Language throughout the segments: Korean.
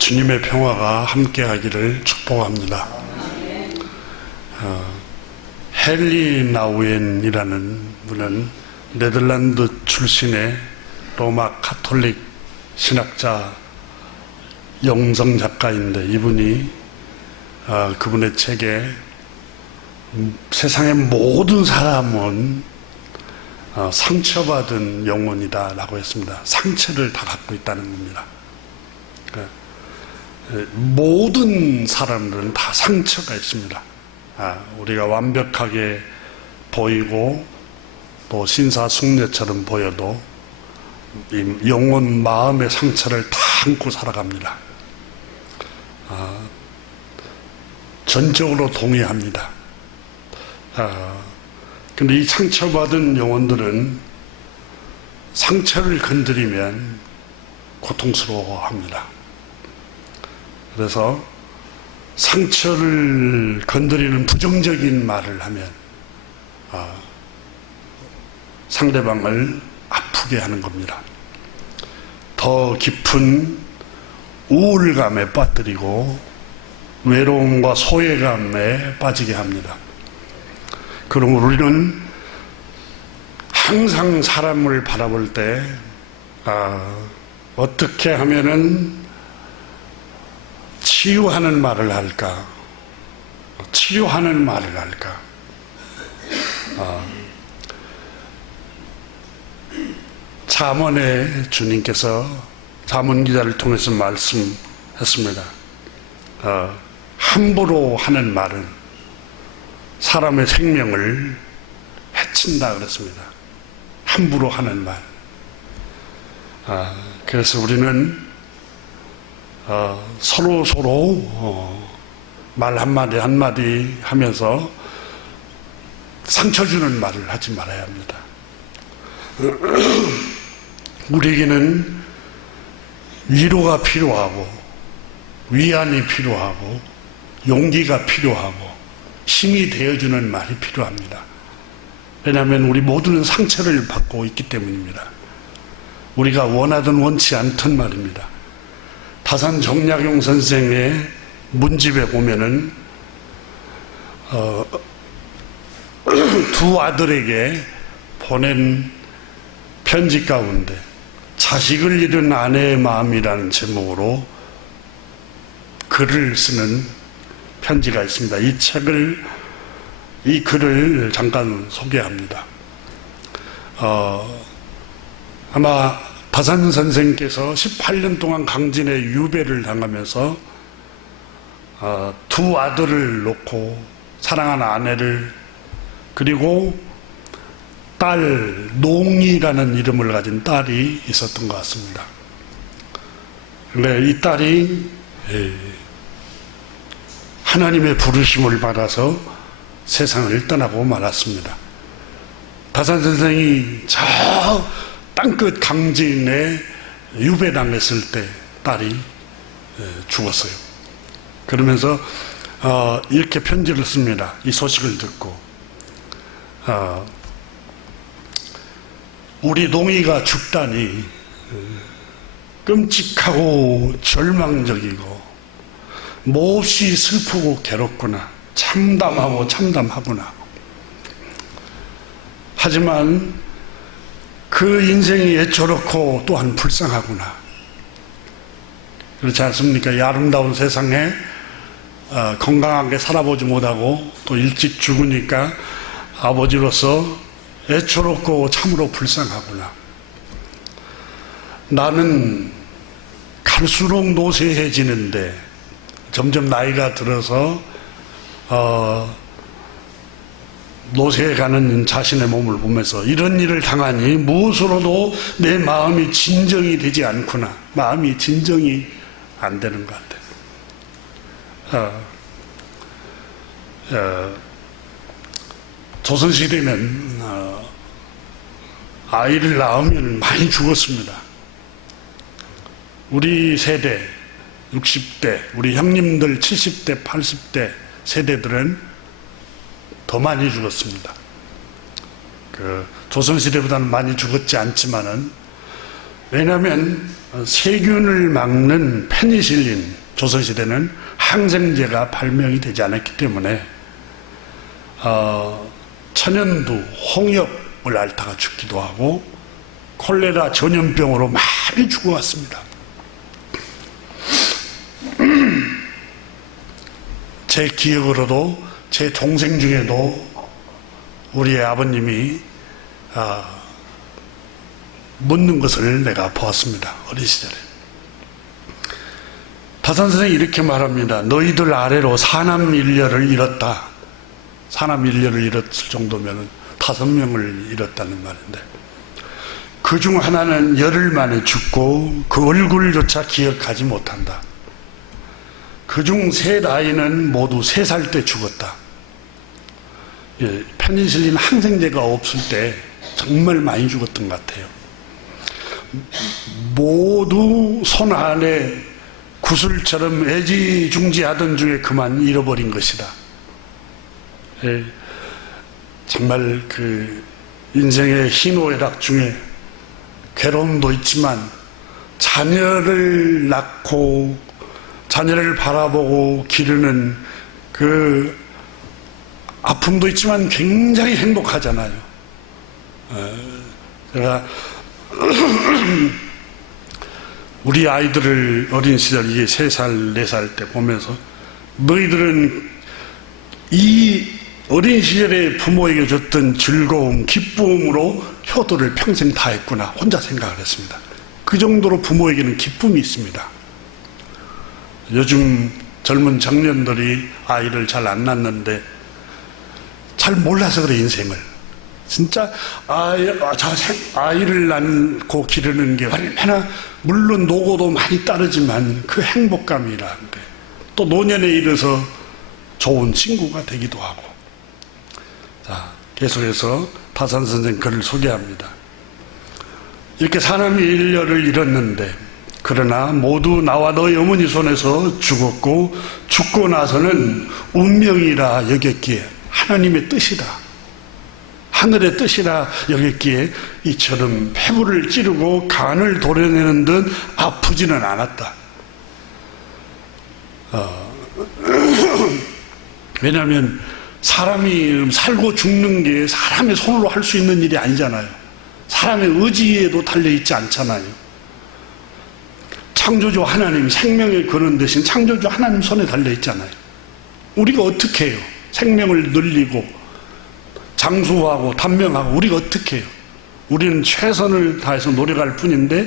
주님의 평화가 함께하기를 축복합니다. 헨리 나우엔이라는 분은 네덜란드 출신의 로마 가톨릭 신학자 영성 작가인데, 이분이 그분의 책에 세상의 모든 사람은 상처받은 영혼이다 라고 했습니다. 상처를 다 갖고 있다는 겁니다. 모든 사람들은 다 상처가 있습니다. 우리가 완벽하게 보이고 또 신사숙녀처럼 보여도 이 영혼, 마음의 상처를 다 안고 살아갑니다. 전적으로 동의합니다. 근데 이 상처받은 영혼들은 상처를 건드리면 고통스러워합니다. 그래서 상처를 건드리는 부정적인 말을 하면 상대방을 아프게 하는 겁니다. 더 깊은 우울감에 빠뜨리고 외로움과 소외감에 빠지게 합니다. 그럼 우리는 항상 사람을 바라볼 때 어떻게 하면은 치유하는 말을 할까? 치유하는 말을 할까? 잠언의 주님께서 잠언 기자를 통해서 말씀했습니다. 함부로 하는 말은 사람의 생명을 해친다 그랬습니다. 함부로 하는 말. 그래서 우리는 서로 말 한마디 한마디 하면서 상처 주는 말을 하지 말아야 합니다. 우리에게는 위로가 필요하고 위안이 필요하고 용기가 필요하고 힘이 되어주는 말이 필요합니다. 왜냐하면 우리 모두는 상처를 받고 있기 때문입니다. 우리가 원하든 원치 않든 말입니다. 다산 정약용 선생의 문집에 보면은 두 아들에게 보낸 편지 가운데 자식을 잃은 아내의 마음이라는 제목으로 글을 쓰는 편지가 있습니다. 이 글을 잠깐 소개합니다. 아마 다산 선생께서 18년 동안 강진에 유배를 당하면서 두 아들을 놓고 사랑하는 아내를, 그리고 딸 농이라는 이름을 가진 딸이 있었던 것 같습니다. 근데 이 딸이 하나님의 부르심을 받아서 세상을 떠나고 말았습니다. 다산 선생이 저 땅끝 강진에 유배당했을 때 딸이 죽었어요. 그러면서 이렇게 편지를 씁니다. 이 소식을 듣고 우리 농이가 죽다니 끔찍하고 절망적이고 몹시 슬프고 괴롭구나. 참담하고 참담하구나. 하지만 그 인생이 애처롭고 또한 불쌍하구나. 그렇지 않습니까? 이 아름다운 세상에 건강하게 살아보지 못하고 또 일찍 죽으니까 아버지로서 애처롭고 참으로 불쌍하구나. 나는 갈수록 노쇠해지는데 점점 나이가 들어서 노쇠해가는 자신의 몸을 보면서 이런 일을 당하니 무엇으로도 내 마음이 진정이 되지 않구나. 마음이 진정이 안 되는 것 같아요. 조선시대는 아이를 낳으면 많이 죽었습니다. 우리 세대 60대, 우리 형님들 70대, 80대 세대들은 더 많이 죽었습니다. 조선시대보다는 많이 죽었지 않지만은, 왜냐하면 세균을 막는 페니실린, 조선시대는 항생제가 발명이 되지 않았기 때문에 천연두, 홍역을 앓다가 죽기도 하고 콜레라 전염병으로 많이 죽어왔습니다. 제 기억으로도 제 동생 중에도 우리의 아버님이 묻는 것을 내가 보았습니다. 어린 시절에. 다산 선생이 이렇게 말합니다. 너희들 아래로 사남일녀를 잃었다. 사남일녀를 잃었을 정도면 5명을 잃었다는 말인데, 그 중 하나는 열흘 만에 죽고 그 얼굴조차 기억하지 못한다. 그 중 3 아이는 모두 3살 때 죽었다. 예, 페니실린 항생제가 없을 때 정말 많이 죽었던 것 같아요. 모두 손 안에 구슬처럼 애지중지하던 중에 그만 잃어버린 것이다. 예, 정말 그 인생의 희노애락 중에 괴로움도 있지만 자녀를 낳고 자녀를 바라보고 기르는 그 아픔도 있지만 굉장히 행복하잖아요. 제가 우리 아이들을 어린 시절 이게 3살, 4살 때 보면서 너희들은 이 어린 시절에 부모에게 줬던 즐거움, 기쁨으로 효도를 평생 다했구나 혼자 생각을 했습니다. 그 정도로 부모에게는 기쁨이 있습니다. 요즘 젊은 청년들이 아이를 잘 안 낳는데 잘 몰라서 그래. 인생을 진짜 아이를 낳고 기르는 게 얼마나, 물론 노고도 많이 따르지만 그 행복감이라는 게, 또 노년에 이르러서 좋은 친구가 되기도 하고. 자, 계속해서 다산 선생 글을 소개합니다. 이렇게 사람이 일녀를 잃었는데 그러나 모두 나와 너희 어머니 손에서 죽었고 죽고 나서는 운명이라 여겼기에, 하나님의 뜻이다, 하늘의 뜻이라 여겼기에 이처럼 폐부를 찌르고 간을 도려내는 듯 아프지는 않았다. 왜냐하면 사람이 살고 죽는 게 사람의 손으로 할 수 있는 일이 아니잖아요. 사람의 의지에도 달려있지 않잖아요. 창조주 하나님, 생명의 근원 대신 창조주 하나님 손에 달려있잖아요. 우리가 어떻게 해요? 생명을 늘리고 장수하고 단명하고 우리가 어떻게 해요? 우리는 최선을 다해서 노력할 뿐인데,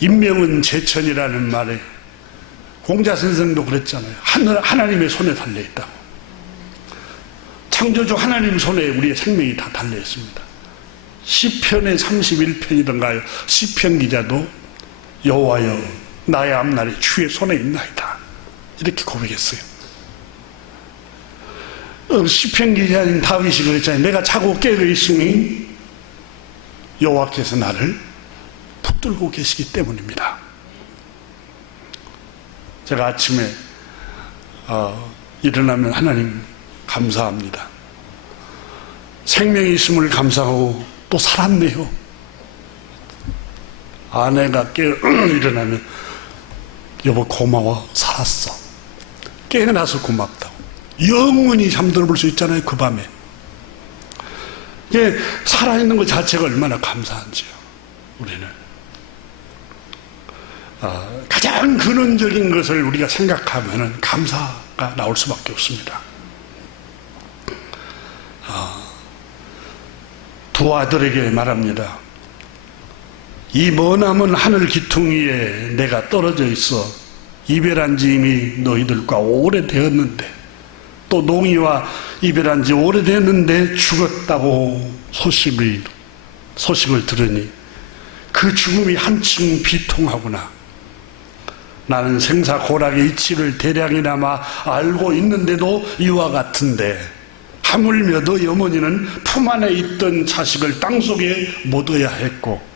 인명은 제천이라는 말에 공자 선생도 그랬잖아요. 하나님의 손에 달려있다고. 창조주 하나님 손에 우리의 생명이 다 달려있습니다. 시편의 31편이던가요. 시편 기자도 여호와여 나의 앞날이 주의 손에 있나이다 이렇게 고백했어요. 시편 기자인 다윗이 그랬잖아요. 내가 자고 깨어 있으니 여호와께서 나를 붙들고 계시기 때문입니다. 제가 아침에 일어나면 하나님 감사합니다. 생명이 있음을 감사하고 또 살았네요. 아내가 일어나면 여보 고마워, 살았어. 깨어나서 고맙다고. 영원히 잠들어 볼 수 있잖아요, 그 밤에. 이게 살아있는 것 자체가 얼마나 감사한지요, 우리는. 가장 근원적인 것을 우리가 생각하면 감사가 나올 수밖에 없습니다. 두 아들에게 말합니다. 이 머나먼 하늘 기퉁 위에 내가 떨어져 있어 이별한 지 이미 너희들과 오래되었는데, 또 농이와 이별한 지 오래되었는데 죽었다고 소식을 들으니 그 죽음이 한층 비통하구나. 나는 생사고락의 이치를 대량이나마 알고 있는데도 이와 같은데, 하물며 너희 어머니는 품 안에 있던 자식을 땅속에 묻어야 했고,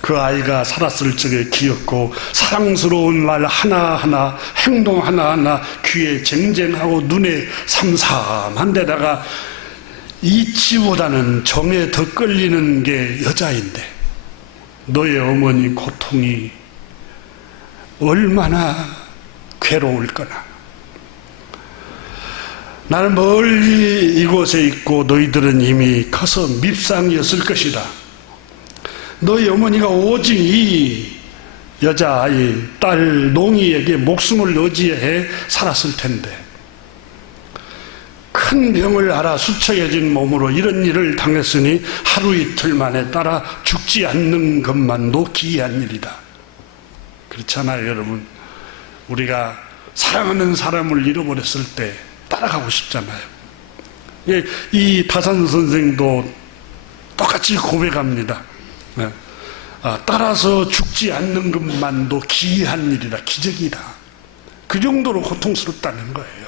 그 아이가 살았을 적에 기었고 사랑스러운 말 하나하나, 행동 하나하나 귀에 쟁쟁하고 눈에 삼삼한 데다가 이치보다는 정에 더 끌리는 게 여자인데, 너의 어머니 고통이 얼마나 괴로울 거나. 나는 멀리 이곳에 있고 너희들은 이미 커서 밉상이었을 것이다. 너희 어머니가 오직 이 여자아이 딸 농이에게 목숨을 의지해 살았을 텐데 큰 병을 앓아 수척해진 몸으로 이런 일을 당했으니 하루 이틀 만에 따라 죽지 않는 것만도 기이한 일이다. 그렇잖아요, 여러분. 우리가 사랑하는 사람을 잃어버렸을 때 따라가고 싶잖아요. 이 다산 선생도 똑같이 고백합니다. 따라서 죽지 않는 것만도 기이한 일이다, 기적이다. 그 정도로 고통스럽다는 거예요.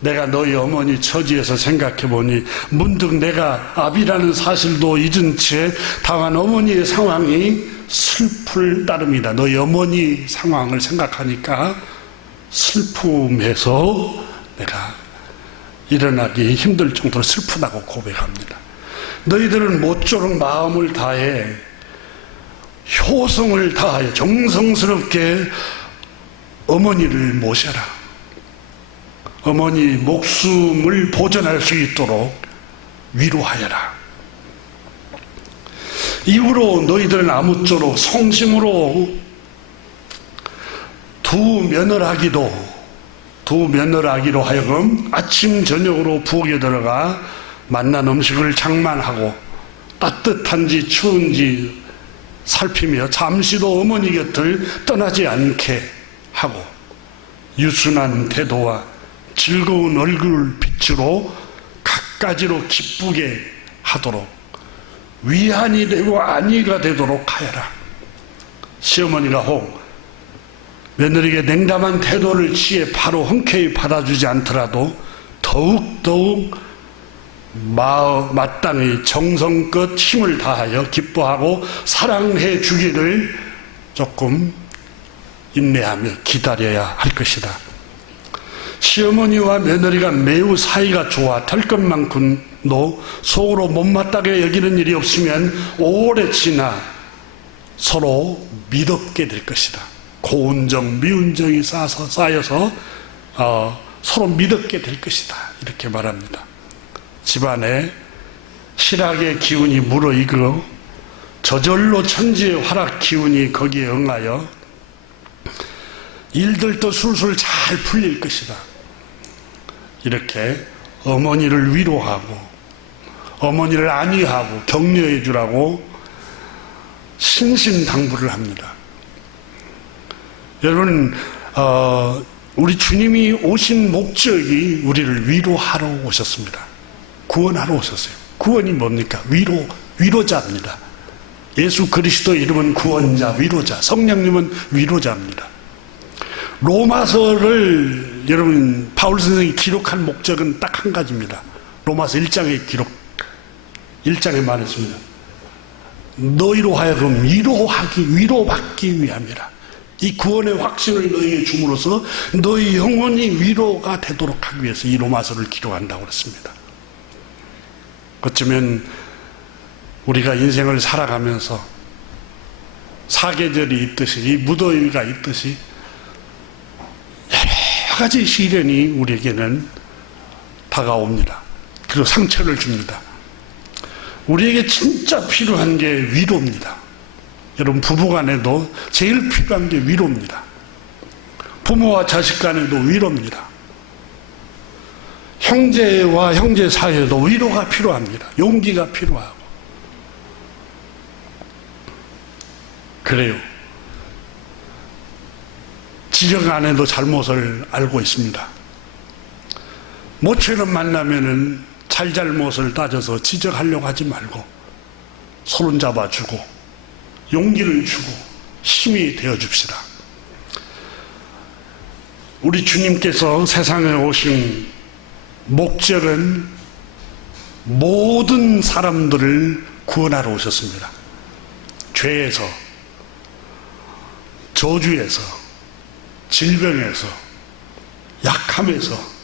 내가 너희 어머니 처지에서 생각해보니 문득 내가 아비라는 사실도 잊은 채 당한 어머니의 상황이 슬플 따름이다. 너희 어머니 상황을 생각하니까 슬픔에서 내가 일어나기 힘들 정도로 슬프다고 고백합니다. 너희들은 모쪼록 마음을 다해 효성을 다하여 정성스럽게 어머니를 모셔라. 어머니 목숨을 보존할 수 있도록 위로하여라. 이후로 너희들은 아무쪼록 성심으로 두 며느라기로 하여금 아침 저녁으로 부엌에 들어가 만난 음식을 장만하고 따뜻한지 추운지 살피며 잠시도 어머니 곁을 떠나지 않게 하고 유순한 태도와 즐거운 얼굴 빛으로 갖가지로 기쁘게 하도록 위안이 되고 안위가 되도록 하여라. 시어머니가 혹 며느리에게 냉담한 태도를 취해 바로 흔쾌히 받아주지 않더라도 더욱 마땅히 정성껏 힘을 다하여 기뻐하고 사랑해 주기를 조금 인내하며 기다려야 할 것이다. 시어머니와 며느리가 매우 사이가 좋아 될 것만큼도 속으로 못마땅하게 여기는 일이 없으면 오래 지나 서로 미덥게 될 것이다. 고운정, 미운정이 쌓여서 서로 미덥게 될 것이다. 이렇게 말합니다. 집안에 실학의 기운이 무르익어 저절로 천지의 활학 기운이 거기에 응하여 일들도 술술 잘 풀릴 것이다. 이렇게 어머니를 위로하고 어머니를 안위하고 격려해 주라고 신신당부를 합니다. 여러분, 우리 주님이 오신 목적이 우리를 위로하러 오셨습니다. 구원하러 오셨어요. 구원이 뭡니까? 위로자입니다. 예수 그리스도 이름은 구원자, 위로자. 성령님은 위로자입니다. 로마서를 여러분 바울 선생이 기록한 목적은 딱 한 가지입니다. 로마서 1장에 말했습니다. 너희로 하여금 위로받기 위함이라. 이 구원의 확신을 너희에게 줌으로써 너희 영혼이 위로가 되도록 하기 위해서 이 로마서를 기록한다고 그랬습니다. 어쩌면 우리가 인생을 살아가면서 사계절이 있듯이 이 무더위가 있듯이 여러 가지 시련이 우리에게는 다가옵니다. 그리고 상처를 줍니다. 우리에게 진짜 필요한 게 위로입니다. 여러분, 부부간에도 제일 필요한 게 위로입니다. 부모와 자식 간에도 위로입니다. 형제와 형제 사이에도 위로가 필요합니다. 용기가 필요하고. 그래요. 지적 안에도 잘못을 알고 있습니다. 모처럼 만나면은 잘못을 따져서 지적하려고 하지 말고 손을 잡아주고 용기를 주고 힘이 되어줍시다. 우리 주님께서 세상에 오신 목적은 모든 사람들을 구원하러 오셨습니다. 죄에서, 저주에서, 질병에서, 약함에서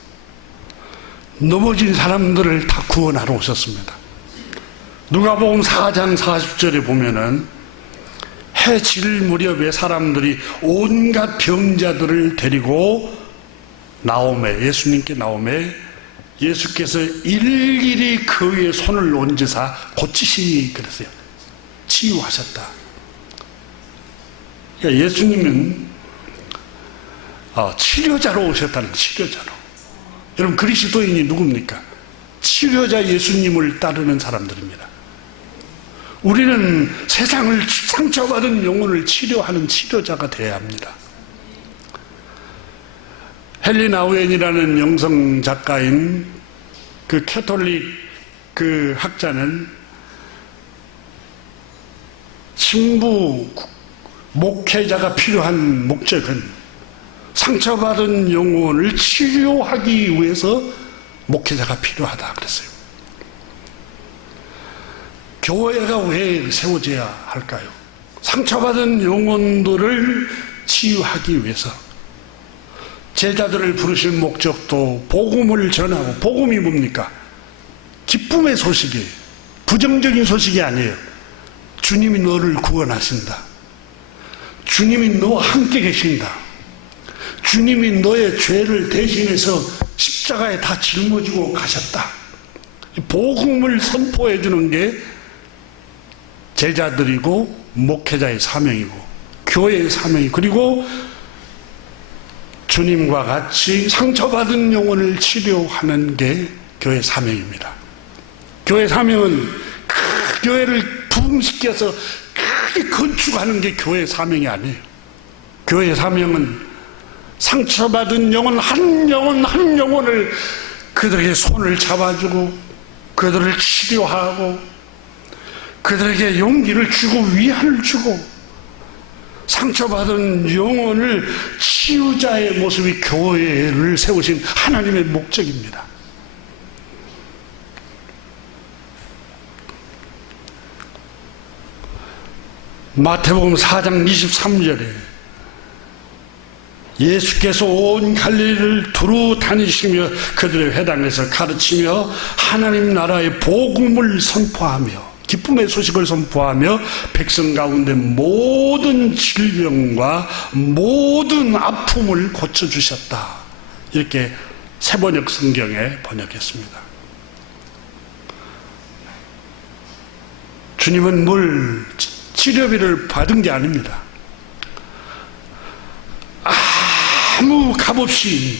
넘어진 사람들을 다 구원하러 오셨습니다. 누가복음 4장 40절에 보면은 해 질 무렵에 사람들이 온갖 병자들을 데리고 예수님께 나오매 예수께서 일일이 그 위에 손을 얹으사 고치시니 그랬어요. 치유하셨다. 그러니까 예수님은 치료자로 오셨다는 거예요. 치료자로. 여러분 그리스도인이 누굽니까? 치료자 예수님을 따르는 사람들입니다. 우리는 세상을 상처받은 영혼을 치료하는 치료자가 되어야 합니다. 헨리 나우엔이라는 영성 작가인 그 캐톨릭 그 학자는 신부 목회자가 필요한 목적은 상처받은 영혼을 치료하기 위해서 목회자가 필요하다 그랬어요. 교회가 왜 세워져야 할까요? 상처받은 영혼들을 치유하기 위해서. 제자들을 부르신 목적도 복음을 전하고, 복음이 뭡니까? 기쁨의 소식이에요. 부정적인 소식이 아니에요. 주님이 너를 구원하신다. 주님이 너와 함께 계신다. 주님이 너의 죄를 대신해서 십자가에 다 짊어지고 가셨다. 복음을 선포해 주는 게 제자들이고 목회자의 사명이고 교회의 사명이, 그리고 주님과 같이 상처받은 영혼을 치료하는 게 교회 사명입니다. 교회 사명은 그 교회를 부흥시켜서 크게 건축하는 게 교회 사명이 아니에요. 교회 사명은 상처받은 영혼 한 영혼을 그들에게 손을 잡아주고 그들을 치료하고 그들에게 용기를 주고 위안을 주고 상처받은 영혼을 치유자의 모습이 교회를 세우신 하나님의 목적입니다. 마태복음 4장 23절에 예수께서 온 갈릴리를 두루 다니시며 그들의 회당에서 가르치며 하나님 나라의 복음을 선포하며 기쁨의 소식을 선포하며 백성 가운데 모든 질병과 모든 아픔을 고쳐주셨다. 이렇게 새번역 성경에 번역했습니다. 주님은 뭘 치료비를 받은 게 아닙니다. 아무 값없이,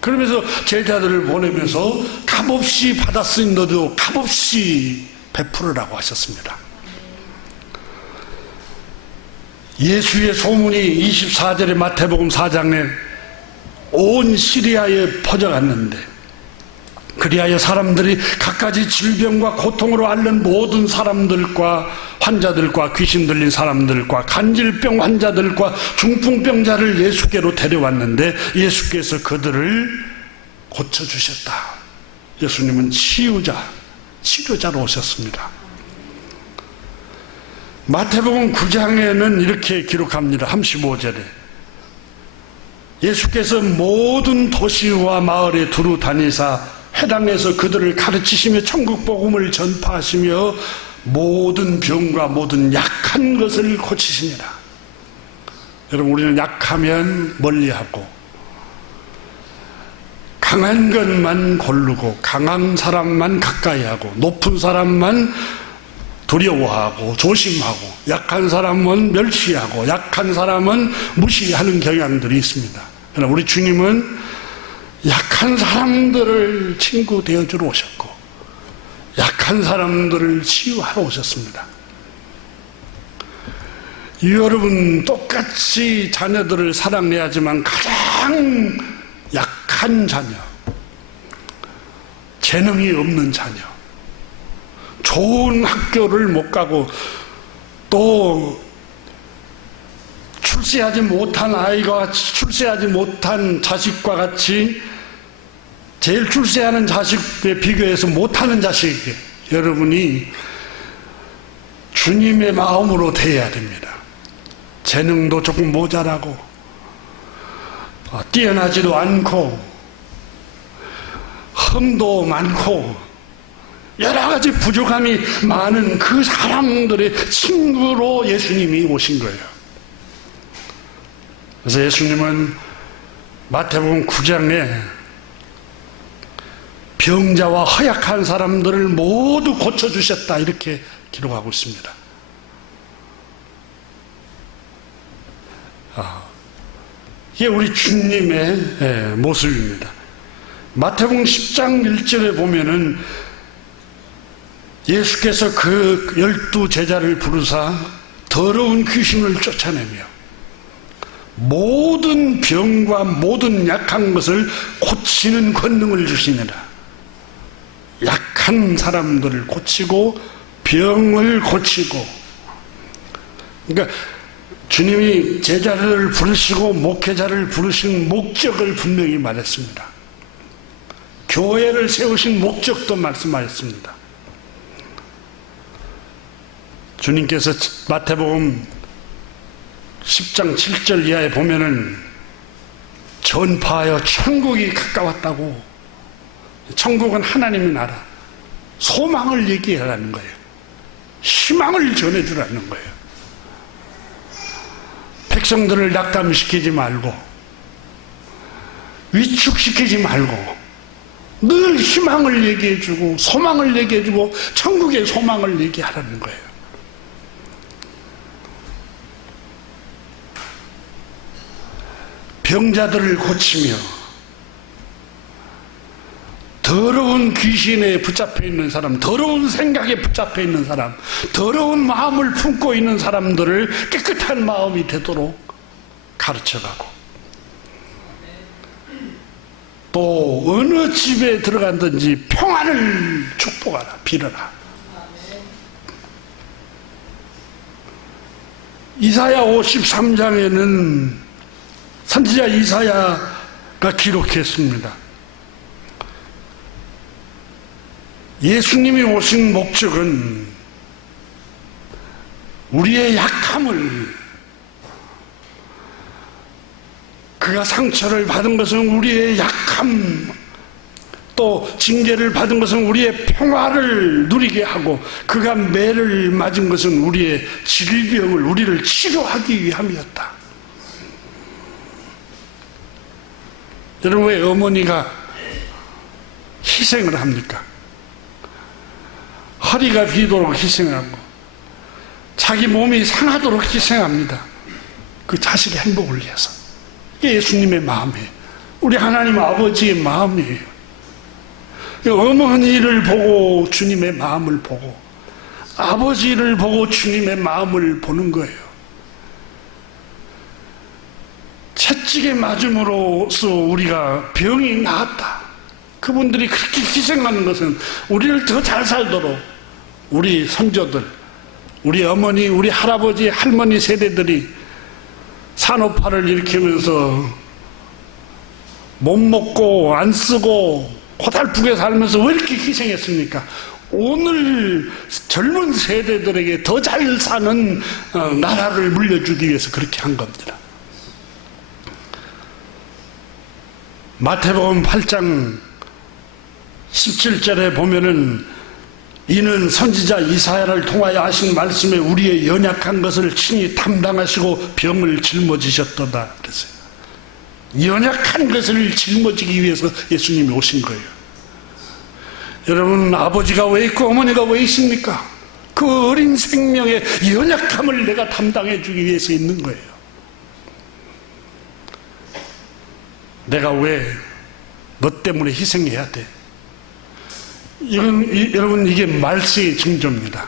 그러면서 제자들을 보내면서 값없이 받았으니 너도 값없이 베풀으라고 하셨습니다. 예수의 소문이 24절의 마태복음 4장에 온 시리아에 퍼져갔는데, 그리하여 사람들이 갖가지 질병과 고통으로 앓는 모든 사람들과 환자들과 귀신 들린 사람들과 간질병 환자들과 중풍병자를 예수께로 데려왔는데 예수께서 그들을 고쳐주셨다. 예수님은 치료자로 오셨습니다. 마태복음 9장에는 이렇게 기록합니다. 35절에 예수께서 모든 도시와 마을에 두루 다니사 회당에서 그들을 가르치시며 천국 복음을 전파하시며 모든 병과 모든 약한 것을 고치시니라. 여러분, 우리는 약하면 멀리하고 강한 것만 고르고 강한 사람만 가까이하고 높은 사람만 두려워하고 조심하고 약한 사람은 멸시하고 약한 사람은 무시하는 경향들이 있습니다. 그러나 우리 주님은 약한 사람들을 친구 되어주러 오셨고 약한 사람들을 치유하러 오셨습니다. 여러분, 똑같이 자녀들을 사랑해야지만 가장 약한 자녀, 재능이 없는 자녀, 좋은 학교를 못 가고 또 출세하지 못한 아이가 출세하지 못한 자식과 같이 제일 출세하는 자식에 비교해서 못하는 자식, 여러분이 주님의 마음으로 대해야 됩니다. 재능도 조금 모자라고 뛰어나지도 않고 흠도 많고 여러 가지 부족함이 많은 그 사람들의 친구로 예수님이 오신 거예요. 그래서 예수님은 마태복음 9장에 병자와 허약한 사람들을 모두 고쳐주셨다 이렇게 기록하고 있습니다. 이게 우리 주님의 모습입니다. 마태복음 10장 1절에 보면은 예수께서 그 12 제자를 부르사 더러운 귀신을 쫓아내며 모든 병과 모든 약한 것을 고치는 권능을 주시니라. 약한 사람들을 고치고 병을 고치고, 그러니까 주님이 제자를 부르시고 목회자를 부르신 목적을 분명히 말했습니다. 교회를 세우신 목적도 말씀하셨습니다. 주님께서 마태복음 10장 7절 이하에 보면은 전파하여 천국이 가까웠다고, 천국은 하나님의 나라, 소망을 얘기하라는 거예요. 희망을 전해주라는 거예요. 백성들을 낙담시키지 말고 위축시키지 말고 늘 희망을 얘기해주고 소망을 얘기해주고 천국의 소망을 얘기하라는 거예요. 병자들을 고치며 더러운 귀신에 붙잡혀 있는 사람, 더러운 생각에 붙잡혀 있는 사람, 더러운 마음을 품고 있는 사람들을 깨끗한 마음이 되도록 가르쳐가고, 또 어느 집에 들어간든지 평안을 축복하라, 빌어라. 이사야 53장에는 선지자 이사야가 기록했습니다. 예수님이 오신 목적은 우리의 약함을, 그가 상처를 받은 것은 우리의 약함, 또 징계를 받은 것은 우리의 평화를 누리게 하고, 그가 매를 맞은 것은 우리의 질병을, 우리를 치료하기 위함이었다. 여러분, 왜 어머니가 희생을 합니까? 허리가 비도록 희생하고 자기 몸이 상하도록 희생합니다. 그 자식의 행복을 위해서. 이게 예수님의 마음이에요. 우리 하나님 아버지의 마음이에요. 어머니를 보고 주님의 마음을 보고, 아버지를 보고 주님의 마음을 보는 거예요. 채찍에 맞음으로써 우리가 병이 나았다. 그분들이 그렇게 희생하는 것은 우리를 더 잘 살도록, 우리 선조들, 우리 어머니, 우리 할아버지, 할머니 세대들이 산업화를 일으키면서 못 먹고 안 쓰고 고달프게 살면서 왜 이렇게 희생했습니까? 오늘 젊은 세대들에게 더 잘 사는 나라를 물려주기 위해서 그렇게 한 겁니다. 마태복음 8장 17절에 보면은 이는 선지자 이사야를 통하여 하신 말씀에 우리의 연약한 것을 친히 담당하시고 병을 짊어지셨도다 그랬어요. 연약한 것을 짊어지기 위해서 예수님이 오신 거예요. 여러분, 아버지가 왜 있고 어머니가 왜 있습니까? 그 어린 생명의 연약함을 내가 담당해 주기 위해서 있는 거예요. 내가 왜 너 때문에 희생해야 돼? 여러분, 이게 말세의 징조입니다.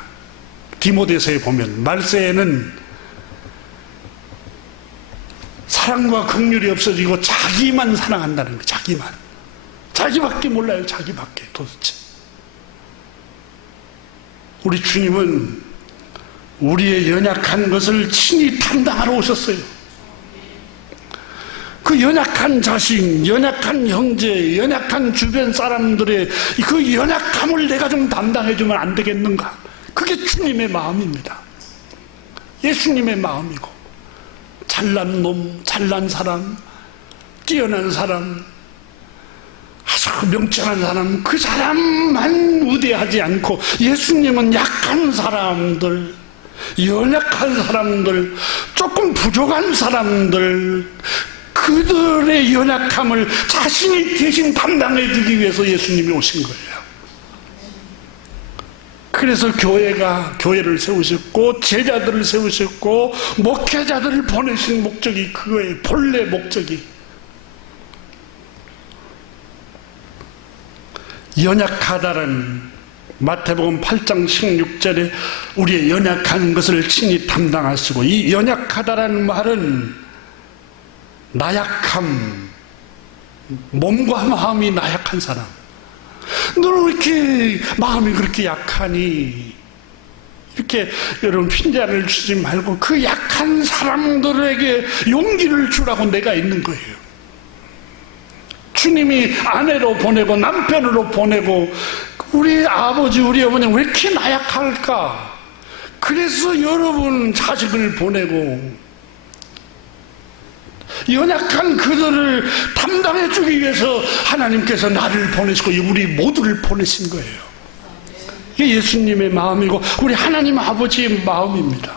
디모데서에 보면 말세에는 사랑과 긍휼이 없어지고 자기만 사랑한다는 거예요. 자기만. 자기밖에 몰라요. 자기밖에 도대체. 우리 주님은 우리의 연약한 것을 친히 담당하러 오셨어요. 그 연약한 자식, 연약한 형제, 연약한 주변 사람들의 그 연약함을 내가 좀 담당해주면 안 되겠는가? 그게 주님의 마음입니다. 예수님의 마음이고, 잘난 놈, 잘난 사람, 뛰어난 사람, 아주 명철한 사람, 그 사람만 우대하지 않고 예수님은 약한 사람들, 연약한 사람들, 조금 부족한 사람들, 그들의 연약함을 자신이 대신 담당해 주기 위해서 예수님이 오신 거예요. 그래서 교회를 세우셨고 제자들을 세우셨고 목회자들을 보내신 목적이 그거예요. 본래 목적이. 연약하다는 마태복음 8장 16절에 우리의 연약한 것을 친히 담당하시고, 이 연약하다라는 말은 나약함, 몸과 마음이 나약한 사람. 너는 왜 이렇게 마음이 그렇게 약하니? 이렇게 여러분 핀잔을 주지 말고 그 약한 사람들에게 용기를 주라고 내가 있는 거예요. 주님이 아내로 보내고 남편으로 보내고 우리 아버지 우리 어머니 왜 이렇게 나약할까? 그래서 여러분 자식을 보내고 연약한 그들을 담당해 주기 위해서 하나님께서 나를 보내시고 우리 모두를 보내신 거예요. 이게 예수님의 마음이고 우리 하나님 아버지의 마음입니다.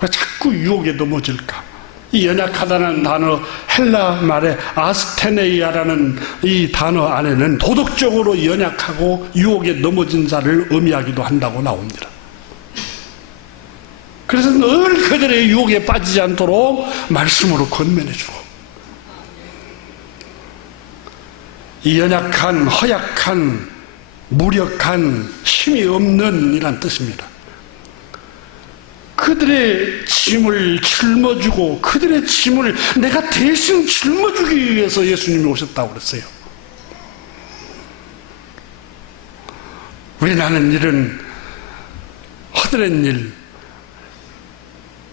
왜 자꾸 유혹에 넘어질까? 이 연약하다는 단어, 헬라 말의 아스테네이아라는 이 단어 안에는 도덕적으로 연약하고 유혹에 넘어진 자를 의미하기도 한다고 나옵니다. 그래서 늘 그들의 유혹에 빠지지 않도록 말씀으로 권면해주고, 이 연약한, 허약한, 무력한, 힘이 없는 이란 뜻입니다. 그들의 짐을 짊어주고 그들의 짐을 내가 대신 짊어주기 위해서 예수님이 오셨다고 그랬어요. 왜 나는 이런 허드렛 일,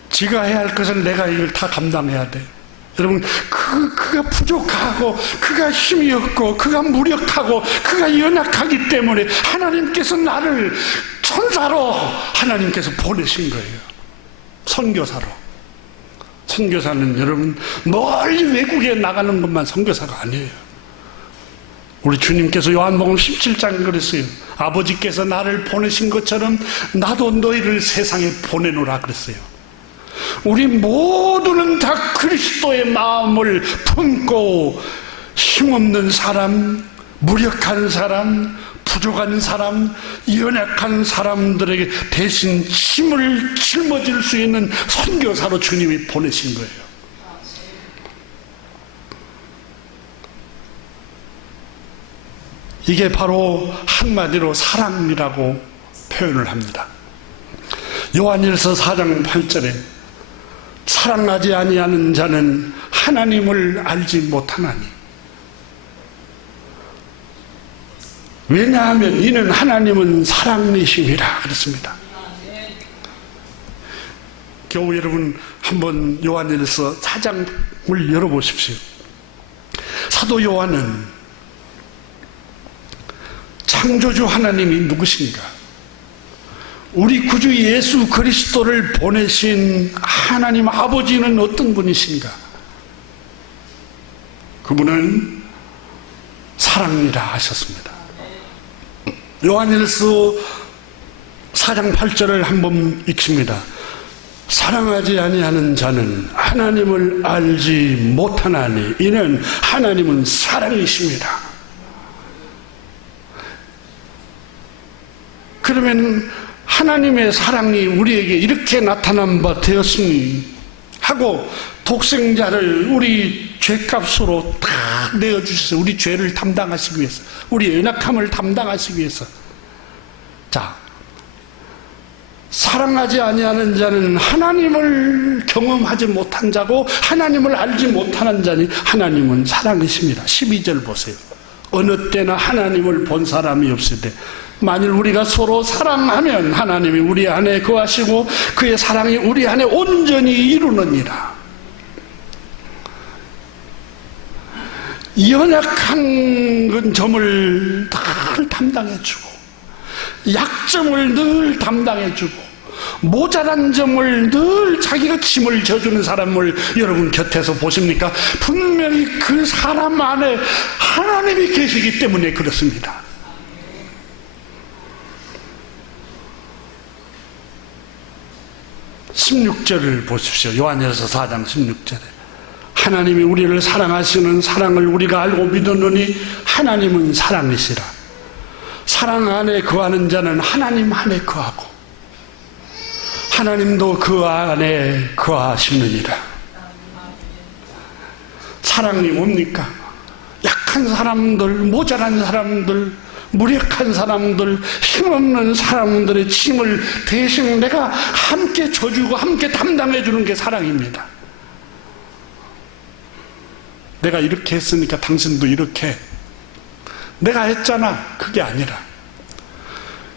지가 해야 할 것을 내가 이걸 다 감당해야 돼. 여러분, 그가 부족하고 그가 힘이 없고 그가 무력하고 그가 연약하기 때문에 하나님께서 나를 천사로 하나님께서 보내신 거예요. 선교사로. 선교사는 여러분 멀리 외국에 나가는 것만 선교사가 아니에요. 우리 주님께서 요한복음 17장에 그랬어요. 아버지께서 나를 보내신 것처럼 나도 너희를 세상에 보내노라 그랬어요. 우리 모두는 다 그리스도의 마음을 품고 힘없는 사람, 무력한 사람, 부족한 사람, 연약한 사람들에게 대신 힘을 짊어질 수 있는 선교사로 주님이 보내신 거예요. 이게 바로 한마디로 사랑이라고 표현을 합니다. 요한일서 4장 8절에 사랑하지 아니하는 자는 하나님을 알지 못하나니, 왜냐하면 이는 하나님은 사랑이심이라 그랬습니다. 겨우 여러분 한번 요한일서 4장을 열어보십시오. 사도 요한은 창조주 하나님이 누구신가? 우리 구주 예수 그리스도를 보내신 하나님 아버지는 어떤 분이신가? 그분은 사랑이라 하셨습니다. 요한일서 4장 8절을 한번 읽습니다. 사랑하지 아니하는 자는 하나님을 알지 못하나니 이는 하나님은 사랑이십니다. 그러면 하나님의 사랑이 우리에게 이렇게 나타난 바 되었으니 하고 독생자를 우리 죄값으로 다 내어주셔서 우리 죄를 담당하시기 위해서, 우리 연약함을 담당하시기 위해서. 자, 사랑하지 아니하는 자는 하나님을 경험하지 못한 자고 하나님을 알지 못하는 자니 하나님은 사랑이십니다. 12절 보세요. 어느 때나 하나님을 본 사람이 없으되 만일 우리가 서로 사랑하면 하나님이 우리 안에 거하시고 그의 사랑이 우리 안에 온전히 이루느니라. 연약한 점을 늘 담당해주고 약점을 늘 담당해주고 모자란 점을 늘 자기가 짐을 져주는 사람을 여러분 곁에서 보십니까? 분명히 그 사람 안에 하나님이 계시기 때문에 그렇습니다. (16절을) 보십시오. 요한일서 4장 16절에 하나님이 우리를 사랑하시는 사랑을 우리가 알고 믿었느니 하나님은 사랑이시라. 사랑 안에 거하는 자는 하나님 안에 거하고 하나님도 그 안에 거하시느니라. 사랑이 뭡니까? 약한 사람들, 모자란 사람들, 무력한 사람들, 힘없는 사람들의 짐을 대신 내가 함께 져주고 함께 담당해 주는 게 사랑입니다. 내가 이렇게 했으니까 당신도 이렇게, 내가 했잖아, 그게 아니라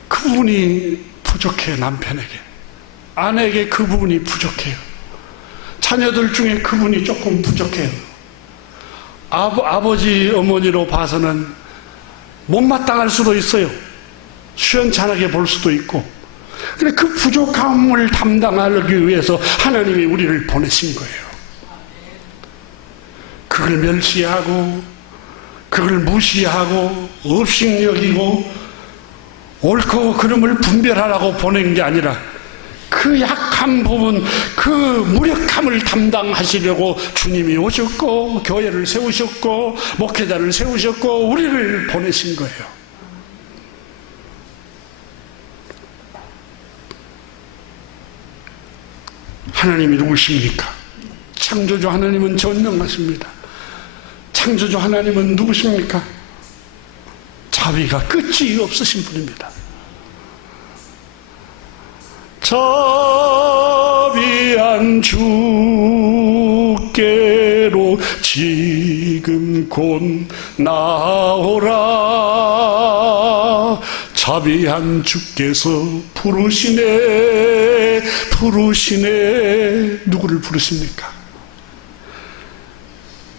그분이 부족해요. 남편에게, 아내에게 그 부분이 부족해요. 자녀들 중에 그분이 조금 부족해요. 아버지 어머니로 봐서는 못마땅할 수도 있어요. 시원찮게 볼 수도 있고. 그런데 그 부족함을 담당하기 위해서 하나님이 우리를 보내신 거예요. 그걸 멸시하고 그걸 무시하고 업신여기고 옳고 그름을 분별하라고 보낸 게 아니라 그 약한 부분, 그 무력함을 담당하시려고 주님이 오셨고 교회를 세우셨고 목회자를 세우셨고 우리를 보내신 거예요. 하나님이 누구십니까? 창조주 하나님은 전능하십니다. 창조주 하나님은 누구십니까? 자비가 끝이 없으신 분입니다. 자비한 주께로 지금 곧 나오라. 자비한 주께서 부르시네. 누구를 부르십니까?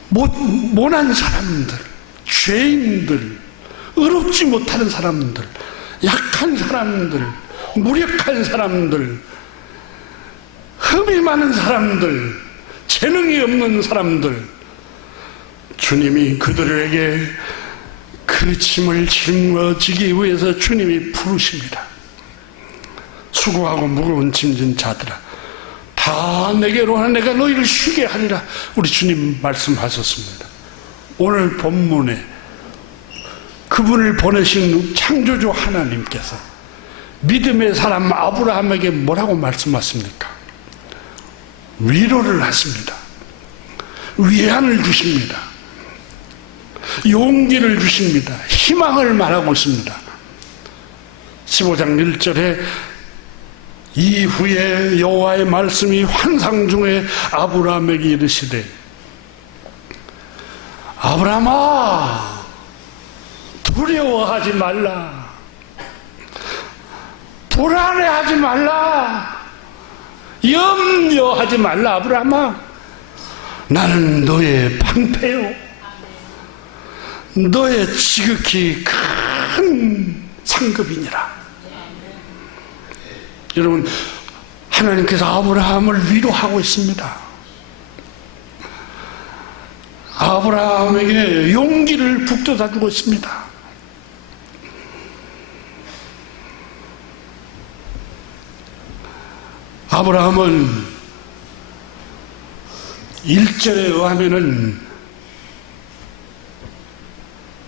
모난 사람들, 죄인들, 의롭지 못하는 사람들, 약한 사람들, 무력한 사람들, 흠이 많은 사람들, 재능이 없는 사람들, 주님이 그들에게 그 짐을 짊어지기 위해서 주님이 부르십니다. 수고하고 무거운 짐진 자들아 다 내게로 오라. 내가 너희를 쉬게 하리라. 우리 주님 말씀하셨습니다. 오늘 본문에 그분을 보내신 창조주 하나님께서 믿음의 사람 아브라함에게 뭐라고 말씀하십니까? 위로를 하십니다. 위안을 주십니다. 용기를 주십니다. 희망을 말하고 있습니다. 15장 1절에 이후에 여호와의 말씀이 환상 중에 아브라함에게 이르시되 아브라함아 두려워하지 말라. 불안해하지 말라. 염려하지 말라. 아브라함아 나는 너의 방패요 너의 지극히 큰 상급이니라. 여러분 하나님께서 아브라함을 위로하고 있습니다. 아브라함에게 용기를 북돋아 주고 있습니다. 아브라함은 1절에 의하면은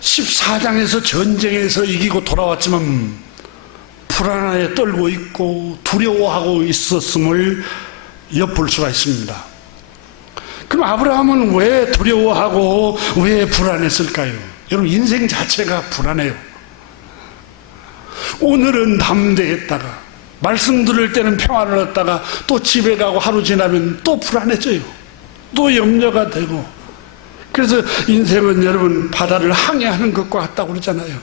14장에서 전쟁에서 이기고 돌아왔지만 불안하게 떨고 있고 두려워하고 있었음을 엿볼 수가 있습니다. 그럼 아브라함은 왜 두려워하고 왜 불안했을까요? 여러분 인생 자체가 불안해요. 오늘은 담대했다가 말씀 들을 때는 평안을 얻다가 또 집에 가고 하루 지나면 또 불안해져요. 또 염려가 되고. 그래서 인생은 여러분 바다를 항해하는 것과 같다고 그러잖아요.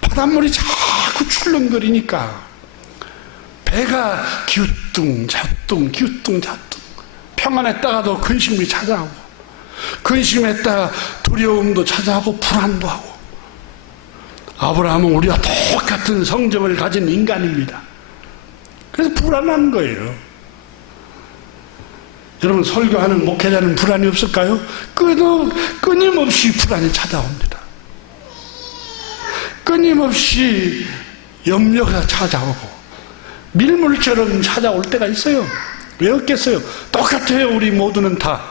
바닷물이 자꾸 출렁거리니까 배가 기우뚱자뚱 평안했다가도 근심이 찾아오고 근심했다가 두려움도 찾아오고 불안도 하고. 아브라함은 우리와 똑같은 성정을 가진 인간입니다. 그래서 불안한 거예요. 여러분, 설교하는 목회자는 불안이 없을까요? 끊임없이 불안이 찾아옵니다. 끊임없이 염려가 찾아오고 밀물처럼 찾아올 때가 있어요. 왜 없겠어요? 똑같아요, 우리 모두는 다.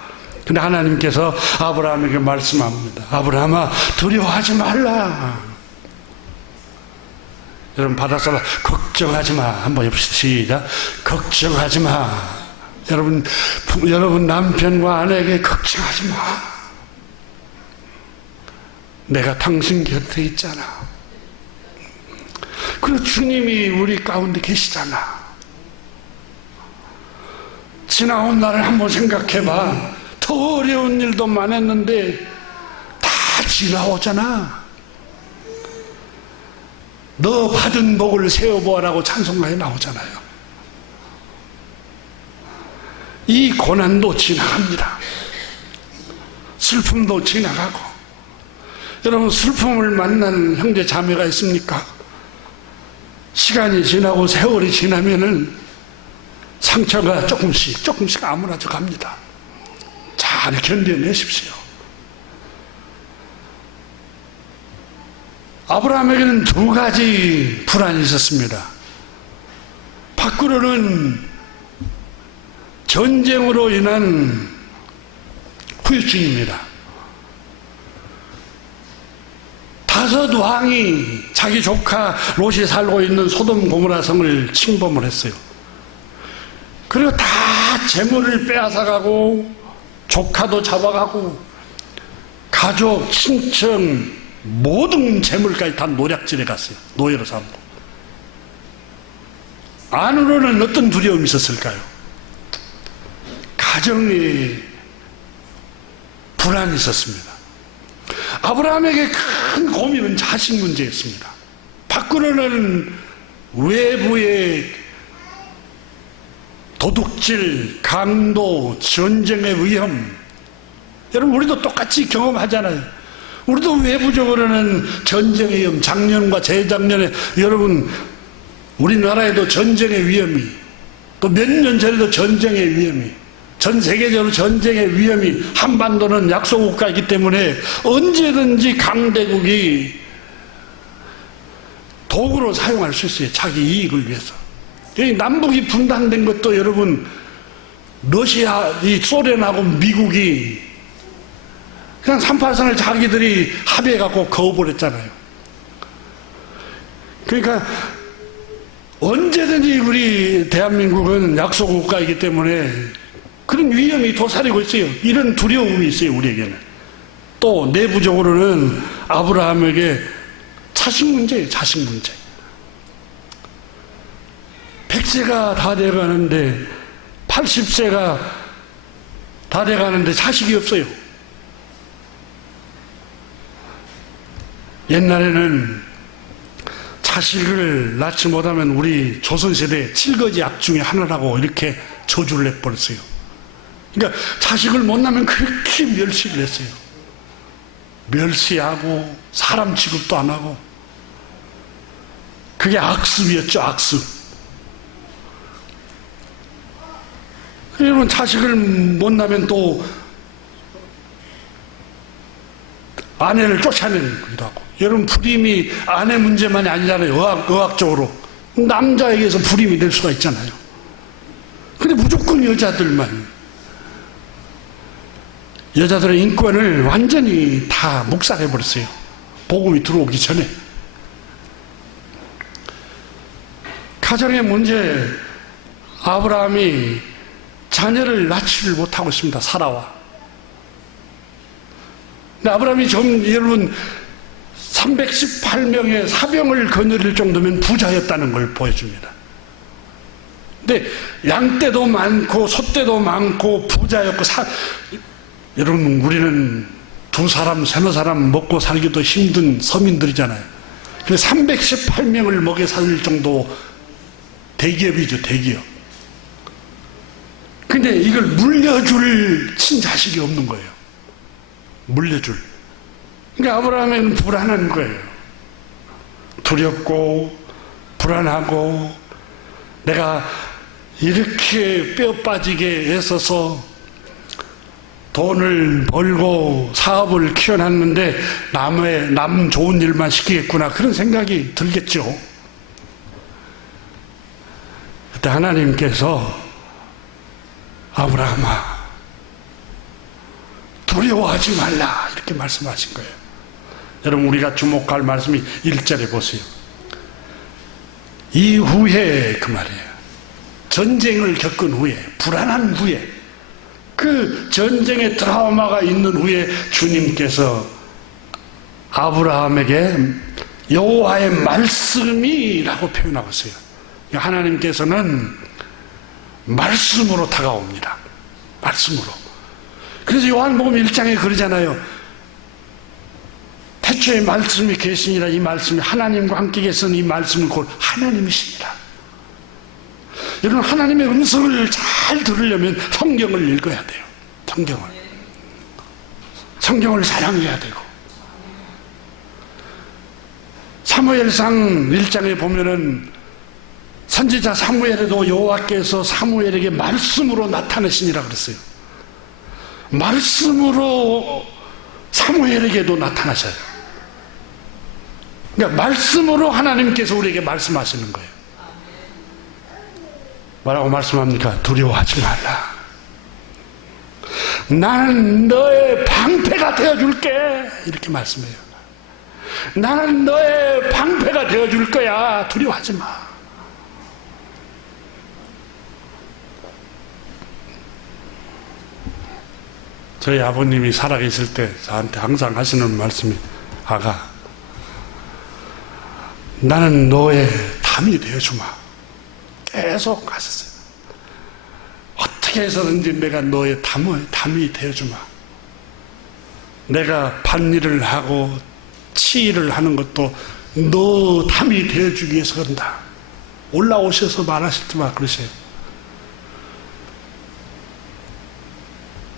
근데 하나님께서 아브라함에게 말씀합니다. 아브라함아, 두려워하지 말라. 여러분, 받아서 걱정하지 마. 한번 해봅시다. 시작. 걱정하지 마. 여러분 남편과 아내에게 걱정하지 마. 내가 당신 곁에 있잖아. 그리고 주님이 우리 가운데 계시잖아. 지나온 날을 한번 생각해봐. 더 어려운 일도 많았는데 다 지나오잖아. 너 받은 복을 세어보아라고 찬송가에 나오잖아요. 이 고난도 지나갑니다. 슬픔도 지나가고. 여러분, 슬픔을 만나는 형제 자매가 있습니까? 시간이 지나고 세월이 지나면은 상처가 조금씩 아무나져 갑니다. 잘 견뎌내십시오. 아브라함에게는 두 가지 불안이 있었습니다. 밖으로는 전쟁으로 인한 후유증입니다. 다섯 왕이 자기 조카 롯이 살고 있는 소돔 고모라 성을 침범을 했어요. 그리고 다 재물을 빼앗아가고 조카도 잡아가고 가족, 친척 모든 재물까지 다 노략질해 갔어요. 노예로 삼고. 안으로는 어떤 두려움이 있었을까요? 가정에 불안이 있었습니다. 아브라함에게 큰 고민은 자식 문제였습니다. 밖으로는 외부의 도둑질, 강도, 전쟁의 위험. 여러분, 우리도 똑같이 경험하잖아요. 우리도 외부적으로는 전쟁의 위험, 작년과 재작년에 여러분, 우리나라에도 전쟁의 위험이, 또 몇 년 전에도 전쟁의 위험이, 전 세계적으로 전쟁의 위험이, 한반도는 약소국가이기 때문에 언제든지 강대국이 도구로 사용할 수 있어요. 자기 이익을 위해서. 여기 남북이 분단된 것도 여러분, 러시아, 이 소련하고 미국이 그냥 38선을 자기들이 합의해갖고 거어버렸잖아요. 그러니까 언제든지 우리 대한민국은 약소국가이기 때문에 그런 위험이 도사리고 있어요. 이런 두려움이 있어요, 우리에게는. 또 내부적으로는 아브라함에게 자식 문제예요, 자식 문제. 100세가 다 돼가는데 80세가 다 돼가는데 자식이 없어요. 옛날에는 자식을 낳지 못하면 우리 조선시대 7거지 악 중에 하나라고 이렇게 저주를 해버렸어요. 그러니까 자식을 못 낳으면 그렇게 멸시를 했어요. 멸시하고 사람 취급도 안 하고. 그게 악습이었죠, 악습. 여러분, 자식을 못 낳으면 또 아내를 쫓아내기도 하고. 여러분, 불임이 아내 문제만이 아니잖아요. 의학적으로 남자에게서 불임이 될 수가 있잖아요. 근데 무조건 여자들만, 여자들의 인권을 완전히 다 묵살해버렸어요. 복음이 들어오기 전에. 가정의 문제, 아브라함이 자녀를 낳지를 못하고 있습니다. 사라와. 근데 아브라함이 여러분 318명의 사병을 거느릴 정도면 부자였다는 걸 보여줍니다. 근데 양떼도 많고 소떼도 많고 부자였고 여러분, 우리는 두 사람, 서너 사람 먹고 살기도 힘든 서민들이잖아요. 근데 318명을 먹여 살 정도 대기업이죠, 대기업. 근데 이걸 물려줄 친자식이 없는 거예요. 물려줄. 그러니까 아브라함은 불안한 거예요. 두렵고 불안하고 내가 이렇게 뼈 빠지게 애써서 돈을 벌고 사업을 키워놨는데 남 좋은 일만 시키겠구나, 그런 생각이 들겠죠. 그때 하나님께서 아브라함아, 두려워하지 말라, 이렇게 말씀하신 거예요. 여러분, 우리가 주목할 말씀이 1절에 보세요. 이후에, 그 말이에요. 전쟁을 겪은 후에, 불안한 후에, 그 전쟁의 트라우마가 있는 후에 주님께서 아브라함에게 여호와의 말씀이라고 표현하고 있어요. 하나님께서는 말씀으로 다가옵니다. 말씀으로. 그래서 요한복음 1장에 그러잖아요. 태초에 말씀이 계시니라. 이 말씀이 하나님과 함께 계신 이 말씀은 곧 하나님이시니라. 여러분, 하나님의 음성을 잘 들으려면 성경을 읽어야 돼요. 성경을 사랑해야 되고. 사무엘상 1장에 보면은 선지자 사무엘에도 여호와께서 사무엘에게 말씀으로 나타내시니라 그랬어요. 말씀으로 사무엘에게도 나타나셔요. 그러니까 말씀으로 하나님께서 우리에게 말씀하시는 거예요. 뭐라고 말씀합니까? 두려워하지 말라. 나는 너의 방패가 되어줄게, 이렇게 말씀해요. 나는 너의 방패가 되어줄 거야. 두려워하지 마. 저희 아버님이 살아계실 때 저한테 항상 하시는 말씀이, 아가, 나는 너의 담이 되어주마. 계속 하셨어요. 어떻게 해서든지 내가 너의 담이 되어주마. 내가 밭일을 하고 치일을 하는 것도 너 담이 되어주기 위해서 그런다. 올라오셔서 말하실 때마다 그러세요.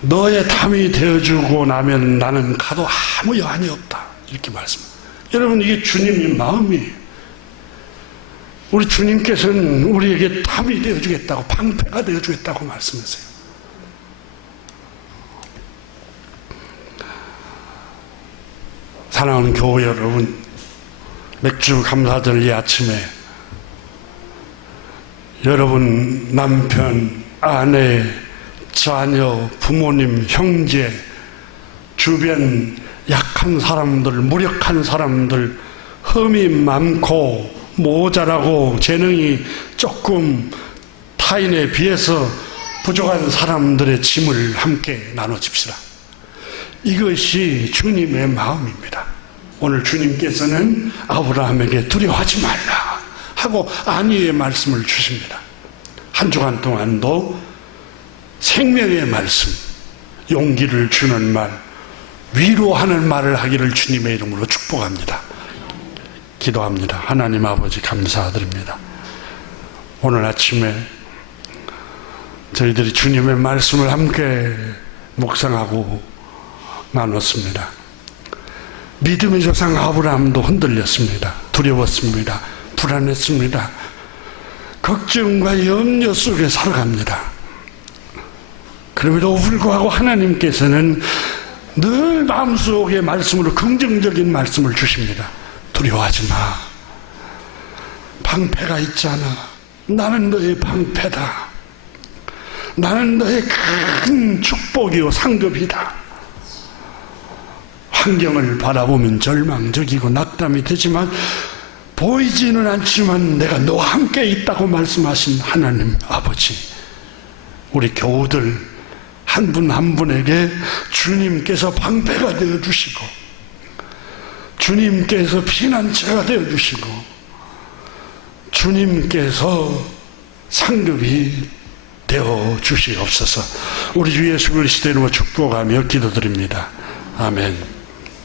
너의 담이 되어주고 나면 나는 가도 아무 여한이 없다, 이렇게 말씀해요. 여러분, 이게 주님의 마음이에요. 우리 주님께서는 우리에게 담이 되어주겠다고, 방패가 되어주겠다고 말씀하세요. 사랑하는 교회 여러분, 맥주 감사절 이 아침에 여러분 남편, 아내, 자녀, 부모님, 형제, 주변 약한 사람들, 무력한 사람들, 흠이 많고 모자라고 재능이 조금 타인에 비해서 부족한 사람들의 짐을 함께 나눠집시다. 이것이 주님의 마음입니다. 오늘 주님께서는 아브라함에게 두려워하지 말라 하고 안위의 말씀을 주십니다. 한 주간 동안도 생명의 말씀, 용기를 주는 말, 위로하는 말을 하기를 주님의 이름으로 축복합니다. 기도합니다. 하나님 아버지, 감사드립니다. 오늘 아침에 저희들이 주님의 말씀을 함께 묵상하고 나눴습니다. 믿음의 조상 아브라함도 흔들렸습니다. 두려웠습니다. 불안했습니다. 걱정과 염려 속에 살아갑니다. 그럼에도 불구하고 하나님께서는 늘 마음속에 말씀으로 긍정적인 말씀을 주십니다. 두려워하지 마. 방패가 있잖아. 나는 너의 방패다. 나는 너의 큰 축복이요 상급이다. 환경을 바라보면 절망적이고 낙담이 되지만, 보이지는 않지만 내가 너와 함께 있다고 말씀하신 하나님 아버지, 우리 교우들 한 분 한 분에게 주님께서 방패가 되어주시고, 주님께서 피난처가 되어주시고, 주님께서 상급이 되어주시옵소서. 우리 주 예수 그리스도 이름으로 축복하며 기도드립니다. 아멘.